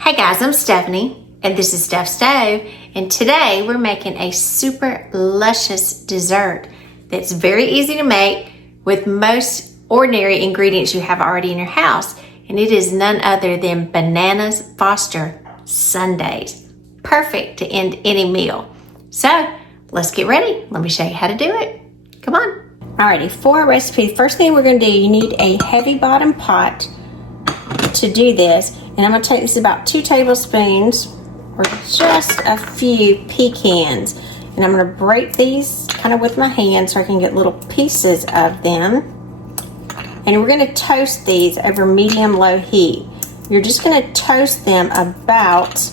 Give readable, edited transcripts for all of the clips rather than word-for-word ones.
Hey guys, I'm Stephanie, and this is Steph's Stove, and today we're making a super luscious dessert that's very easy to make with most ordinary ingredients you have already in your house, and it is none other than Bananas Foster Sundaes. Perfect to end any meal. So, let's get ready. Let me show you how to do it. Come on. Alrighty, for our recipe, first thing we're going to do, you need a heavy bottom pot to do this. And I'm going to take this about 2 tablespoons or just a few pecans. And I'm going to break these kind of with my hand so I can get little pieces of them. And we're going to toast these over medium-low heat. You're just going to toast them about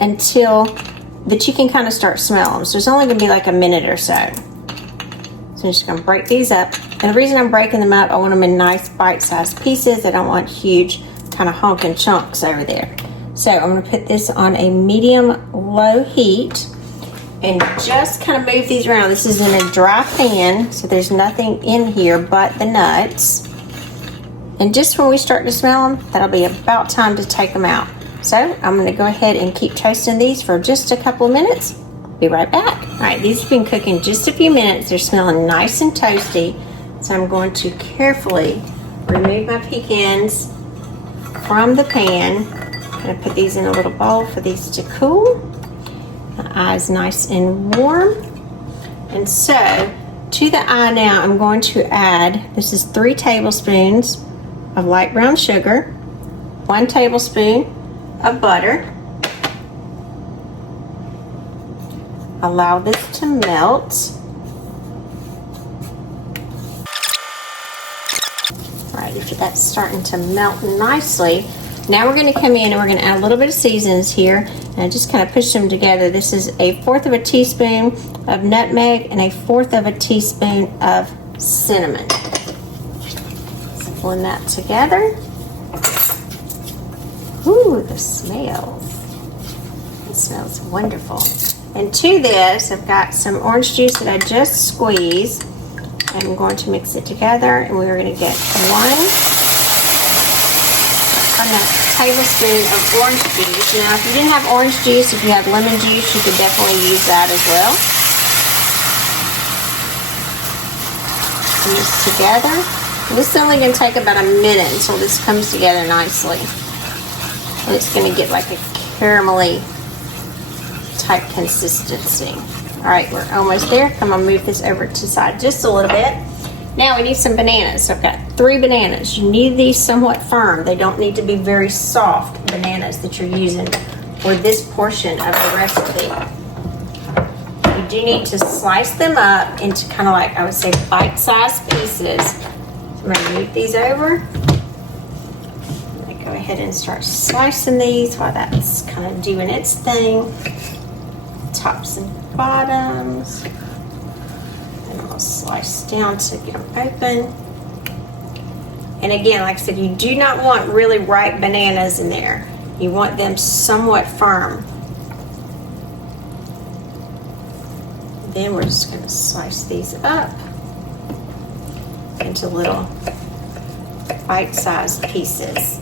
until that you can kind of start smelling them. So it's only going to be like a minute or so. So I'm just going to break these up. And the reason I'm breaking them up, I want them in nice bite-sized pieces. I don't want huge kind of honking chunks over there. So I'm going to put this on a medium-low heat and just kind of move these around. This is in a dry pan, so there's nothing in here but the nuts. And just when we start to smell them, that'll be about time to take them out. So I'm going to go ahead and keep toasting these for just a couple of minutes. Be right back. All right, these have been cooking just a few minutes. They're smelling nice and toasty. So I'm going to carefully remove my pecans from the pan. I'm going to put these in a little bowl for these to cool. My eye is nice and warm. And so to the eye now, I'm going to add, this is 3 tablespoons of light brown sugar, 1 tablespoon of butter. Allow this to melt. Alright, if that's starting to melt nicely, now we're going to come in and we're going to add a little bit of seasonings here and just kind of push them together. This is 1/4 of a teaspoon of nutmeg and 1/4 of a teaspoon of cinnamon. So blend that together. Ooh, the smell. It smells wonderful. And to this, I've got some orange juice that I just squeezed. I'm going to mix it together, and we're going to get 1 tablespoon of orange juice. Now, if you didn't have orange juice, if you have lemon juice, you could definitely use that as well. Mix together. And this is only going to take about a minute until this comes together nicely. And it's going to get like a caramelly type consistency. Alright, we're almost there. I'm going to move this over to the side just a little bit. Now we need some bananas. So I've got 3 bananas. You need these somewhat firm. They don't need to be very soft bananas that you're using for this portion of the recipe. You do need to slice them up into kind of like, I would say, bite-sized pieces. So I'm going to move these over. Go ahead and start slicing these while that's kind of doing its thing. Tops and bottoms. And I'll slice down to get them open. And again, like I said, you do not want really ripe bananas in there. You want them somewhat firm. Then we're just going to slice these up into little bite-sized pieces.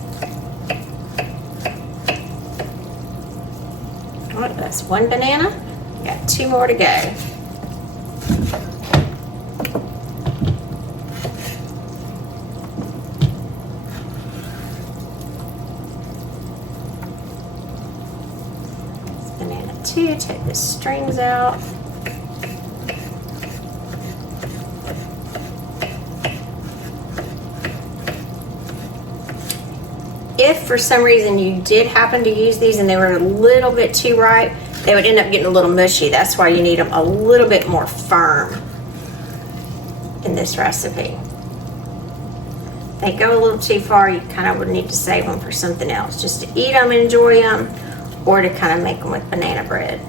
Alright, that's 1 banana. We got 2 more to go. Banana 2, take the strings out. If for some reason you did happen to use these and they were a little bit too ripe, they would end up getting a little mushy. That's why you need them a little bit more firm in this recipe. If they go a little too far, you kind of would need to save them for something else, just to eat them and enjoy them, or to kind of make them with banana bread.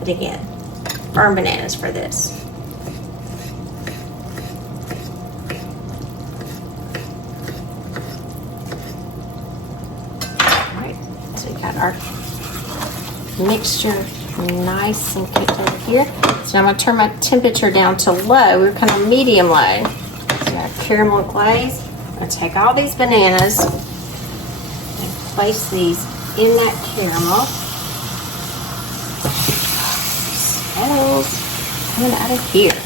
But again, firm bananas for this. Got our mixture nice and cooked over here. So I'm going to turn my temperature down to low. We're kind of medium low. So our caramel glaze. I'm going to take all these bananas and place these in that caramel. Smells coming out of here.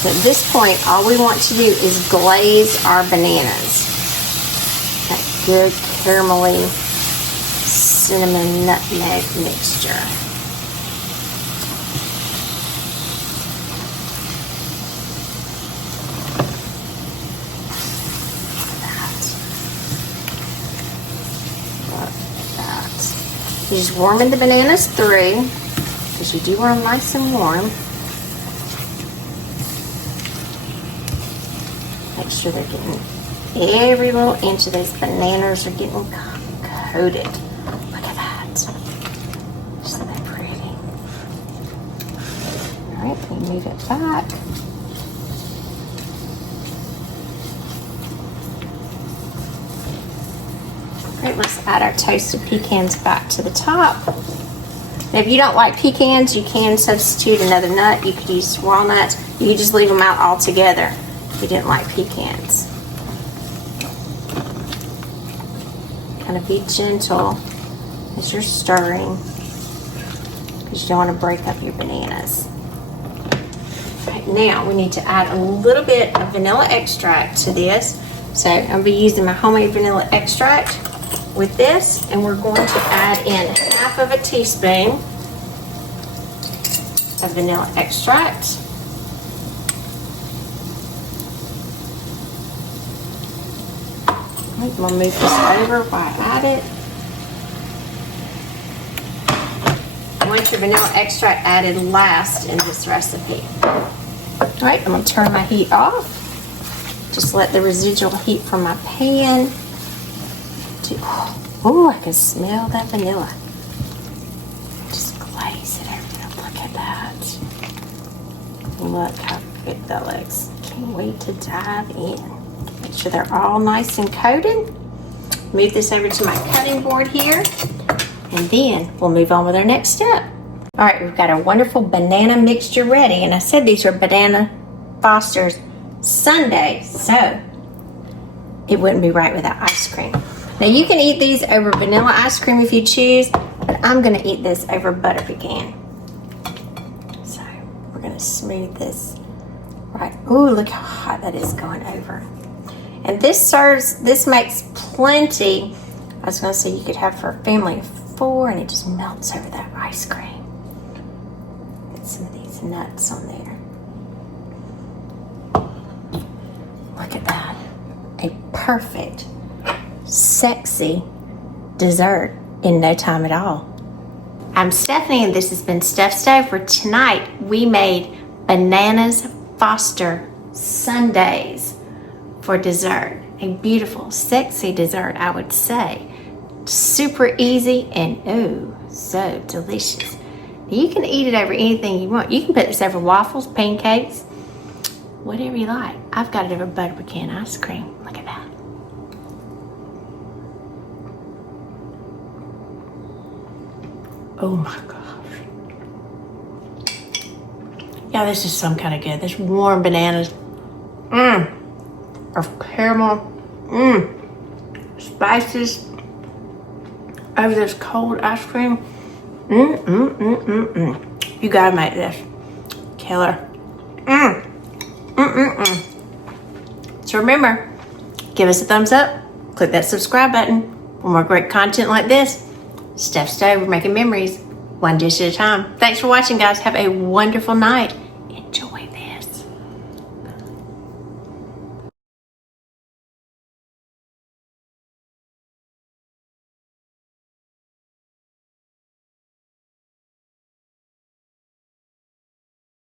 So at this point, all we want to do is glaze our bananas. That good caramelly cinnamon nutmeg mixture. You're just warming the bananas through, because you do want them nice and warm. Make sure they're getting every little inch of those bananas are getting coated. Look at that. Isn't that pretty? All right, we move it back. Great, let's add our toasted pecans back to the top. Now, if you don't like pecans, you can substitute another nut. You could use walnuts. You could just leave them out altogether if you didn't like pecans. Kind of be gentle as you're stirring, because you don't want to break up your bananas. Right, now we need to add a little bit of vanilla extract to this. So I'm going to be using my homemade vanilla extract with this, and we're going to add in 1/2 teaspoon of vanilla extract. I'm going to move this over while I add it. I want your vanilla extract added last in this recipe. All right, I'm going to turn my heat off. Just let the residual heat from my pan. Oh, I can smell that vanilla. Just glaze it over. Look at that. Look how good that looks. Can't wait to dive in. Make sure they're all nice and coated. Move this over to my cutting board here, and then we'll move on with our next step. All right, we've got our wonderful banana mixture ready, and I said these are Banana Foster's Sundaes, so it wouldn't be right without ice cream. Now you can eat these over vanilla ice cream if you choose, but I'm gonna eat this over butter pecan. So we're gonna smooth this right. Ooh, look how hot that is going over. And this makes plenty. I was gonna say you could have for a family of 4, and it just melts over that ice cream. Get some of these nuts on there. Look at that. A perfect, sexy dessert in no time at all. I'm Stephanie, and this has been Steph Stove. For tonight, we made Bananas Foster Sundaes for dessert. A beautiful, sexy dessert, I would say. Super easy and oh, so delicious. You can eat it over anything you want. You can put this over waffles, pancakes, whatever you like. I've got it over butter pecan ice cream. Look at that. Oh my gosh. Yeah, this is some kind of good. This warm bananas. Of caramel. Spices over this cold ice cream. You gotta make this. Killer. So remember, give us a thumbs up, click that subscribe button for more great content like this. Steph Stove, we're making memories, one dish at a time. Thanks for watching, guys. Have a wonderful night.